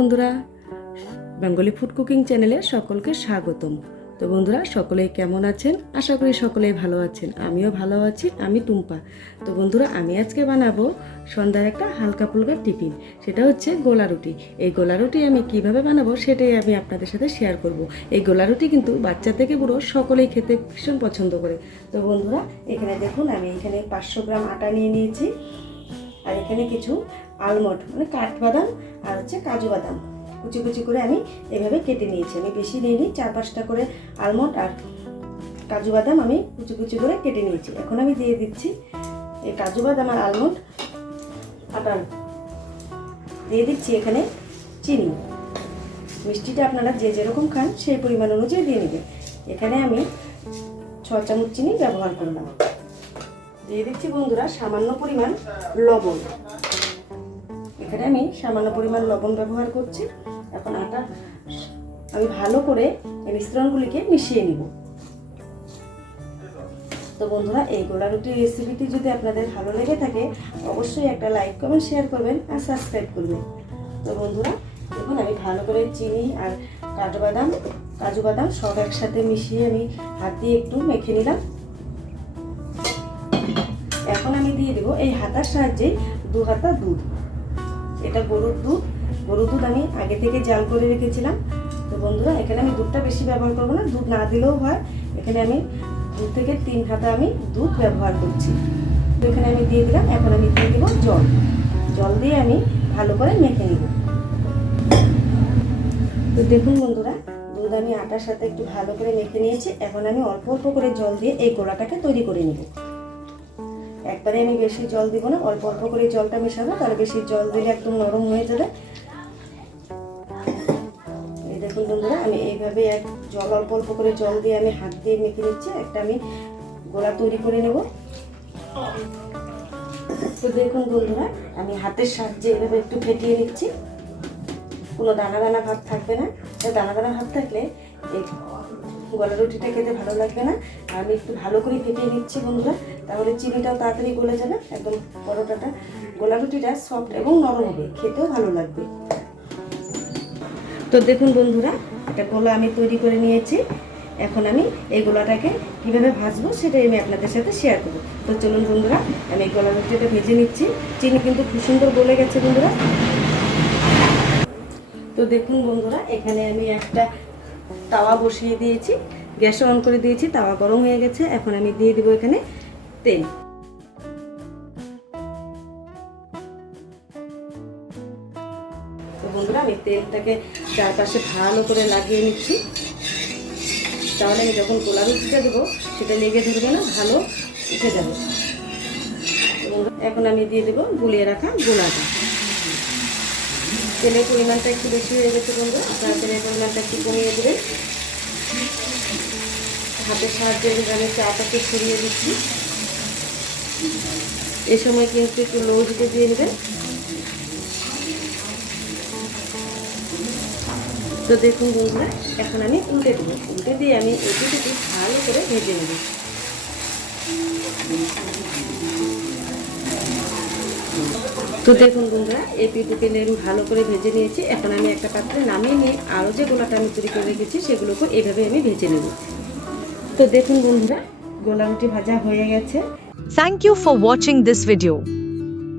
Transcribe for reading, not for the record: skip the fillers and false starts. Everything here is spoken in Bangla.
বন্ধুরা, বেঙ্গলি ফুড কুকিং চ্যানেলে সকলকে স্বাগতম। তো বন্ধুরা, সকলেই কেমন আছেন? আশা করি সকলেই ভালো আছেন। আমিও ভালো আছি। আমি টুম্পা। তো বন্ধুরা, আমি আজকে বানাবো সন্ধ্যার একটা হালকা ফুলকা টিফিন। সেটা হচ্ছে গোলা রুটি। এই গোলা রুটি আমি কিভাবে বানাবো সেটাই আমি আপনাদের সাথে শেয়ার করব। এই গোলা রুটি কিন্তু বাচ্চা থেকে বুড়ো সকলেই খেতে ভীষণ পছন্দ করে। তো বন্ধুরা, এখানে দেখুন আমি এখানে 500 গ্রাম আটা নিয়ে নিয়েছি। আর এখানে কিছু আলমন্ড মানে কাঠবাদাম আর হচ্ছে কাজু বাদাম কুচি কুচি করে আমি এভাবে কেটে নিয়েছি। আমি বেশি নিইনি, 4-5টা করে আলমন্ড আর কাজু বাদাম আমি কুচি কুচি করে কেটে নিয়েছি। এখন আমি দিয়ে দিচ্ছি এই কাজু বাদাম আর আলমন্ড আটা, দিয়ে দিচ্ছি এখানে চিনি। মিষ্টিটা আপনারা যে যেরকম খান সেই পরিমাণ অনুযায়ী দিয়ে নেবেন। এখানে আমি 6 চামচ চিনি ব্যবহার করলাম। দিয়ে দিচ্ছি বন্ধুরা সামান্য পরিমাণ লবণ। এখানে আমি সামান্য পরিমাণ লবণ ব্যবহার করছি। এখন আটা আমি ভালো করে এই মিশ্রণগুলিকে মিশিয়ে নিব। তো বন্ধুরা, এই গোলা রুটির রেসিপিটি যদি আপনাদের ভালো লেগে থাকে অবশ্যই একটা লাইক কমেন্ট শেয়ার করবেন আর সাবস্ক্রাইব করবেন। তো বন্ধুরা দেখুন, আমি ভালো করে চিনি আর কাজু বাদাম সব একসাথে মিশিয়ে আমি হাত দিয়ে একটু মেখে নিলাম। এখন আমি দিয়ে দেবো এই হাতার সাহায্যে 2 হাতা দুধ। এটা গরুর দুধ আমি আগে থেকে জাল করে রেখেছিলাম। তো বন্ধুরা, এখানে আমি দুধটা বেশি ব্যবহার করবো না, দুধ না দিলেও হয়। এখানে আমি 2 থেকে 3 হাতা আমি দুধ ব্যবহার করছি। তো এখানে আমি দিয়ে দিলাম। এখন আমি দিয়ে দেবো জল দিয়ে আমি ভালো করে মেখে নেব। তো দেখুন বন্ধুরা, দুধ আমি আটার সাথে একটু ভালো করে মেখে নিয়েছি। এখন আমি অল্প অল্প করে জল দিয়ে এই গোলাটাকে তৈরি করে নেব। একবারে আমি বেশি জল দিব না, অল্প অল্প করে জলটা মেশাবো, তার বেশি জল দিলে একদম নরম হয়ে যাবে। এই দেখুন বন্ধুরা, আমি এইভাবে অল্প অল্প করে জল দিয়ে আমি হাত দিয়ে মেখে নিচ্ছি। একটা আমি গোলা তৈরি করে নেব। তো দেখুন বন্ধুরা, আমি হাতের সাহায্যে এইভাবে একটু ফেটিয়ে নিচ্ছি। কোনো দানা দানা ভাব থাকবে না। দানা দানা ভাব থাকলে এই গোলা রুটিটা খেতে ভালো লাগবে না। আর আমি একটু ভালো করে ফেটিয়ে নিচ্ছি বন্ধুরা, তাহলে চিনিটাও তাড়াতাড়ি গলে যাবে। একদম গোলা রুটিটা সফট এবং নরম হবে, খেতেও ভালো লাগবে। তো দেখুন বন্ধুরা, একটা গোলা আমি তৈরি করে নিয়েছি। এখন আমি এই গোলাটাকে কীভাবে ভাজবো সেটাই আমি আপনাদের সাথে শেয়ার করবো। তো চলুন বন্ধুরা, আমি এই গোলা রুটিটা ভেজে নিচ্ছি। চিনি কিন্তু খুব সুন্দর গলে গেছে বন্ধুরা। তো দেখুন বন্ধুরা, এখানে আমি একটা তাওয়া বসিয়ে দিয়েছি, গ্যাস অন করে দিয়েছি, তাওয়া গরম হয়ে গেছে। এখন আমি দিয়ে দিব এখানে তেল। তো বন্ধুরা, আমি তেলটাকে চারপাশে ভালো করে লাগিয়ে নিচ্ছি, তাহলে আমি যখন গোলা রুটিটা দেবো সেটা লেগে ধরবে না, ভালো উঠে যাবে। এখন আমি দিয়ে দেবো গুলিয়ে রাখা গোলাটা। তেলের পরিমাণটা একটু বেশি হয়ে গেছে বন্ধুরা, আপনারা তেলের পরিমাণটা একটু কমিয়ে দেবেন। হাতের সাহায্যে আমি চাটাকে ছড়িয়ে দিচ্ছি। এ সময় কিন্তু একটু লো হিটে দিয়ে নেবেন। তো দেখুন বন্ধুরা, এখন আমি উল্টে দেবো। উল্টে দিয়ে আমি এটি ভালো করে ভেজে নেব। তো দেখুন বন্ধুরা, এই পিঠুকে আমি ভালো করে ভেজে নিয়েছি। এখন আমি একটা পাত্রে নামিয়ে নিয়ে আরও যে গোলাটা আমি তৈরি করে রেখেছি সেগুলোকে এইভাবে আমি ভেজে নেব। তো দেখুন বন্ধুরা, গোলা রুটি ভাজা হয়ে গেছে। Thank you for watching this video.